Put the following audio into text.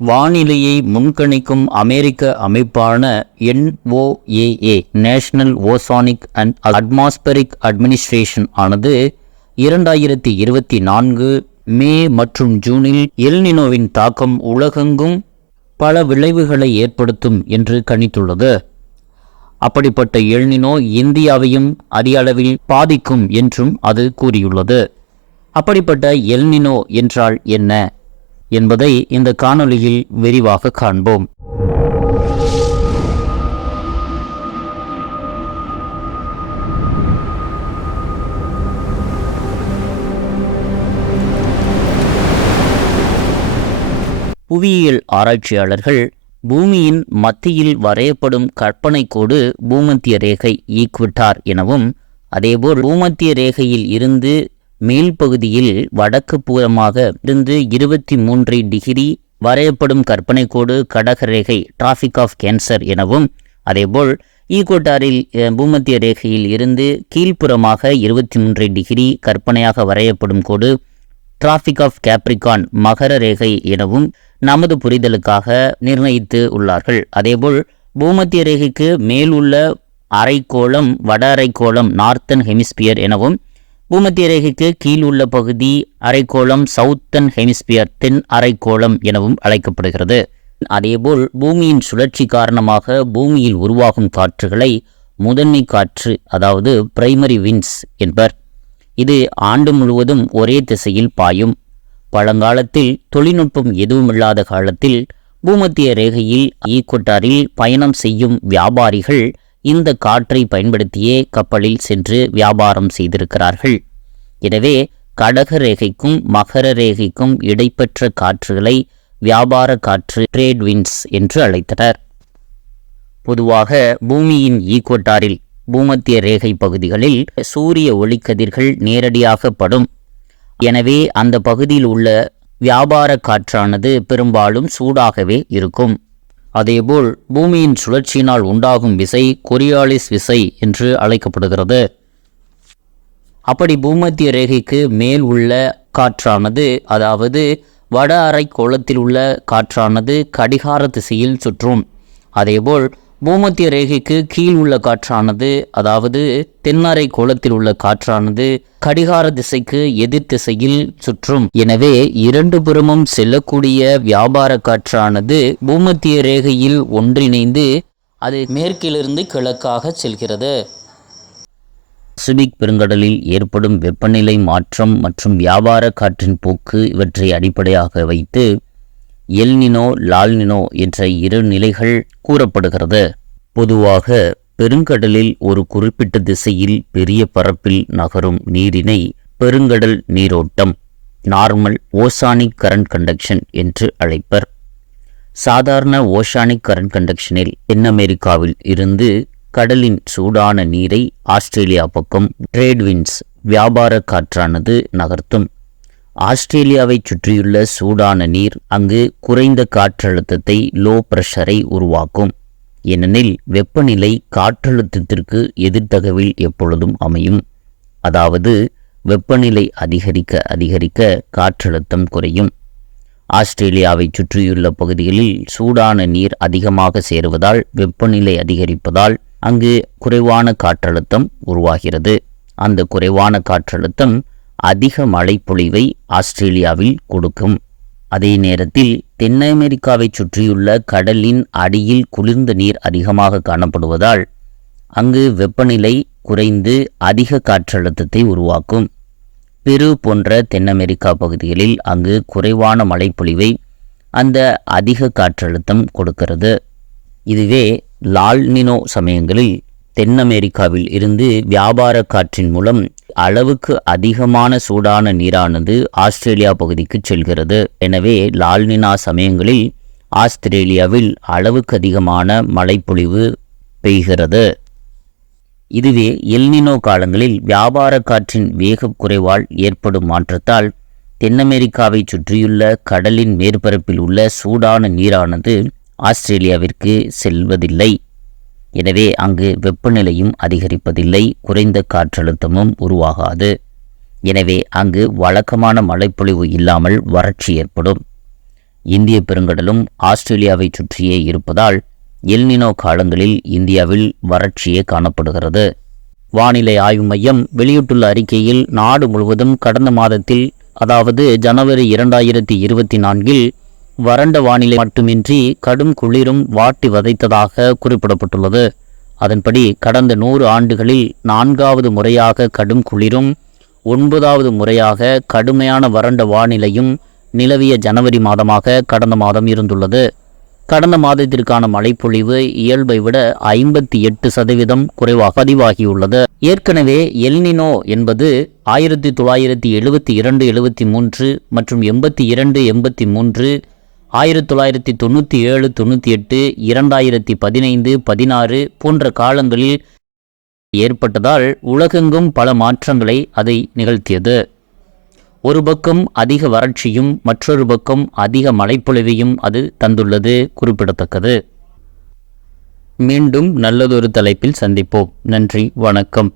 வானிலையை முன்கணிக்கும் அமெரிக்க அமைப்பான NOAA national oceanic and atmospheric administration ஆனது 2024 மே மற்றும் ஜூனில் எல்னினோவின் தாக்கம் உலகெங்கும் பல விளைவுகளை ஏற்படுத்தும் என்று கணித்துள்ளது. அப்படிப்பட்ட எல்னினோ இந்தியாவையும் அதிக அளவில் பாதிக்கும் என்றும் அது கூறியுள்ளது. அப்படிப்பட்ட எல்னினோ என்றால் என்ன என்பதை இந்த காணொளியில் விரிவாக காண்போம். புவியியல் ஆராய்ச்சியாளர்கள் பூமியின் மத்தியில் வரையப்படும் கற்பனை கோடு பூமத்திய ரேகை ஈக்வட்டார் எனவும், அதேபோல் பூமத்திய ரேகையில் இருந்து மேல் பகுதியில் வடக்கு புறமாக இருந்து 23 டிகிரி வரையப்படும் கற்பனை கோடு கடகரேகை டிராபிக் ஆஃப் கேன்சர் எனவும், அதேபோல் ஈக்வட்டாரில் பூமத்திய ரேகையில் இருந்து கீழ்ப்புறமாக 23 டிகிரி கற்பனையாக வரையப்படும் கோடு டிராபிக் ஆஃப் கேப்ரிகான் மகர ரேகை எனவும் நமது புரிதலுக்காக நிர்ணயித்து உள்ளார்கள். அதேபோல் பூமத்திய ரேகைக்கு மேல் உள்ள அரைக்கோளம் வட அரைக்கோளம் நார்த்தன் ஹெமிஸ்பியர் எனவும், பூமத்திய ரேகைக்கு கீழ் உள்ள பகுதி அரைக்கோளம் சவுத்தன் ஹெமிஸ்பியர் தென் அரைக்கோளம் எனவும் அழைக்கப்படுகிறது. அதேபோல் பூமியின் சுழற்சி காரணமாக பூமியில் உருவாகும் காற்றுகளை முதன்மை காற்று, அதாவது பிரைமரி விண்ட்ஸ் என்பர். இது ஆண்டு முழுவதும் ஒரே திசையில் பாயும். பழங்காலத்தில் தொழில்நுட்பம் எதுவுமில்லாத காலத்தில் பூமத்திய ரேகையில் ஈக்வட்டாரில் பயணம் செய்யும் வியாபாரிகள் இந்த காற்றை பயன்படுத்தியே கப்பலில் சென்று வியாபாரம் செய்திருக்கிறார்கள். எனவே கடக ரேகைக்கும் மகர ரேகைக்கும் இடைப்பெற்ற காற்றுகளை வியாபார காற்று ட்ரேட் விண்ட்ஸ் என்று அழைத்தனர். பொதுவாக பூமியின் ஈக்வட்டாரில் பூமத்திய ரேகை பகுதிகளில் சூரிய ஒளிக்கதிர்கள் நேரடியாக படும். எனவே அந்த பகுதியில் உள்ள வியாபார காற்றானது பெரும்பாலும் சூடாகவே இருக்கும். அதேபோல் பூமியின் சுழற்சியினால் உண்டாகும் விசை கொரியாலிஸ் விசை என்று அழைக்கப்படுகிறது. அப்படி பூமத்திய ரேகைக்கு மேல் உள்ள காற்றானது, அதாவது வட அரைக்கோளத்தில் உள்ள காற்றானது கடிகார திசையில் சுற்றும். அதேபோல் பூமத்திய ரேகைக்கு கீழ் உள்ள காற்றானது, அதாவது தென்னரை கோளத்தில் உள்ள காற்றானது கடிகார திசைக்கு எதிர் திசையில் சுற்றும். எனவே இரண்டு புறமும் செல்லக்கூடிய வியாபார காற்றானது பூமத்திய ரேகையில் ஒன்றிணைந்து அது மேற்கிலிருந்து கிழக்காக செல்கிறது. பசிபிக் பெருங்கடலில் ஏற்படும் வெப்பநிலை மாற்றம் மற்றும் வியாபார காற்றின் போக்கு இவற்றை அடிப்படையாக வைத்து எல்னினோ லால்னினோ என்ற இரு நிலைகள் கூறப்படுகிறது. பொதுவாக பெருங்கடலில் ஒரு குறிப்பிட்ட திசையில் பெரிய பரப்பில் நகரும் நீரினை பெருங்கடல் நீரோட்டம் நார்மல் ஓசானிக் கரண்ட் கண்டக்ஷன் என்று அழைப்பர். சாதாரண ஓசானிக் கரண்ட் கண்டக்ஷனில் தென் அமெரிக்காவில் இருந்து கடலின் சூடான நீரை ஆஸ்திரேலியா பக்கம் ட்ரேட் விண்ட்ஸ் வியாபார காற்றானது நகர்த்தும். ஆஸ்திரேலியாவை சுற்றியுள்ள சூடான நீர் அங்கு குறைந்த காற்றழுத்தத்தை லோ பிரஷரை உருவாக்கும். ஏனெனில் வெப்பநிலை காற்றழுத்தத்திற்கு எதிர்த்தகவில் எப்பொழுதும் அமையும். அதாவது வெப்பநிலை அதிகரிக்க அதிகரிக்க காற்றழுத்தம் குறையும். ஆஸ்திரேலியாவை சுற்றியுள்ள பகுதிகளில் சூடான நீர் அதிகமாக சேருவதால் வெப்பநிலை அதிகரிப்பதால் அங்கு குறைவான காற்றழுத்தம் உருவாகிறது. அந்த குறைவான காற்றழுத்தம் அதிக மழைப்பொழிவை ஆஸ்திரேலியாவில் கொடுக்கும். அதே நேரத்தில் தென் அமெரிக்காவை சுற்றியுள்ள கடலின் அடியில் குளிர்ந்த நீர் அதிகமாக காணப்படுவதால் அங்கு வெப்பநிலை குறைந்து அதிக காற்றழுத்தத்தை உருவாக்கும். பெரு போன்ற தென் அமெரிக்கா பகுதிகளில் அங்கு குறைவான மழைப்பொழிவை அந்த அதிக காற்றழுத்தம் கொடுக்கிறது. இதுவே லால்னினோ சமயங்களில் தென் அமெரிக்காவில் இருந்து வியாபார காற்றின் மூலம் அளவுக்கு அதிகமான சூடான நீரானது ஆஸ்திரேலியா பகுதிக்கு செல்கிறது. எனவே லால்னினா சமயங்களில் ஆஸ்திரேலியாவில் அளவுக்கு அதிகமான மழைப்பொழிவு பெய்கிறது. இதுவே எல்னினோ காலங்களில் வியாபார காற்றின் வேக குறைவால் ஏற்படும் மாற்றத்தால் தென் அமெரிக்காவை சுற்றியுள்ள கடலின் மேற்பரப்பில் உள்ள சூடான நீரானது ஆஸ்திரேலியாவிற்கு செல்வதில்லை. எனவே அங்கு வெப்பநிலையும் அதிகரிப்பதில்லை, குறைந்த காற்றழுத்தமும் உருவாகாது. எனவே அங்கு வழக்கமான மழைப்பொழிவு இல்லாமல் வறட்சி ஏற்படும். இந்திய பெருங்கடலும் ஆஸ்திரேலியாவை சுற்றியே இருப்பதால் எல்னினோ காலங்களில் இந்தியாவில் வறட்சியே காணப்படுகிறது. வானிலை ஆய்வு மையம் வெளியிட்டுள்ள அறிக்கையில் நாடு முழுவதும் கடந்த மாதத்தில், அதாவது ஜனவரி 2024 வறண்ட வானிலை மட்டுமின்றி கடும் குளிரும் வாட்டி வதைத்ததாக குறிப்பிடப்பட்டுள்ளது. அதன்படி கடந்த 100 ஆண்டுகளில் 4வது முறையாக கடும் குளிரும் 9வது முறையாக கடுமையான வறண்ட வானிலையும் நிலவிய ஜனவரி மாதமாக கடந்த மாதம் இருந்துள்ளது. கடந்த மாதத்திற்கான மழைப்பொழிவு இயல்பை விட 58% குறைவாக பதிவாகியுள்ளது. ஏற்கனவே எல்னினோ என்பது 1972-73 மற்றும் 82-83, 1997-98, 2015-16 போன்ற காலங்களில் ஏற்பட்டதால் உலகெங்கும் பல மாற்றங்களை அதை நிகழ்த்தியது. ஒரு பக்கம் அதிக வறட்சியும் மற்றொரு பக்கம் அதிக மழைப்பொழிவையும் அது தந்துள்ளது குறிப்பிடத்தக்கது. மீண்டும் நல்லதொரு தலைப்பில் சந்திப்போம். நன்றி, வணக்கம்.